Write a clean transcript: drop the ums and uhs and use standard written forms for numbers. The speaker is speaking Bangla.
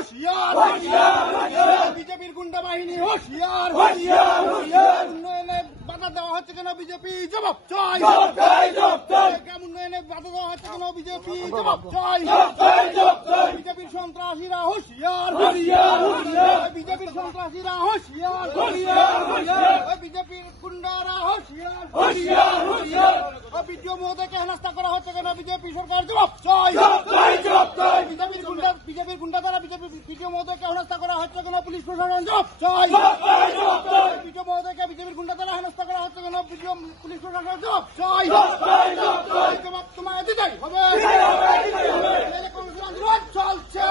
হুঁশিয়ার, বিজেপির গুন্ডা বাহিনী হুঁশিয়ার, উন্নয়নে বাধা দেওয়া হচ্ছে কেন বিজেপি জবাব চাই, উন্নয়নে বাধা দেওয়া হচ্ছে কেন বিজেপি জবাব চাই, বিজেপির সন্ত্রাসীরা হুঁশিয়ার, বিজেপির সন্ত্রাসীরা হুঁশিয়ার, বিজেপির গুন্ডারা হুঁশিয়ার, বিডিও মহোদয়কে হেনস্থা করা হচ্ছে কেন বিজেপি সরকার জবাব চাই, বিজেপির গুন্ডা দ্বারা বিজেপি বিডিও মহোদয়কে হেনস্থা করা হচ্ছে কেন পুলিশ প্রশাসন জবাব চাই, বিডিও মহোদয়কে বিজেপির গুন্ডা দ্বারা হেনস্থা করা হচ্ছে কেন পুলিশ প্রশাসন জবাব চাই, জবাব তোমায় দিতেই হবে, চলছে।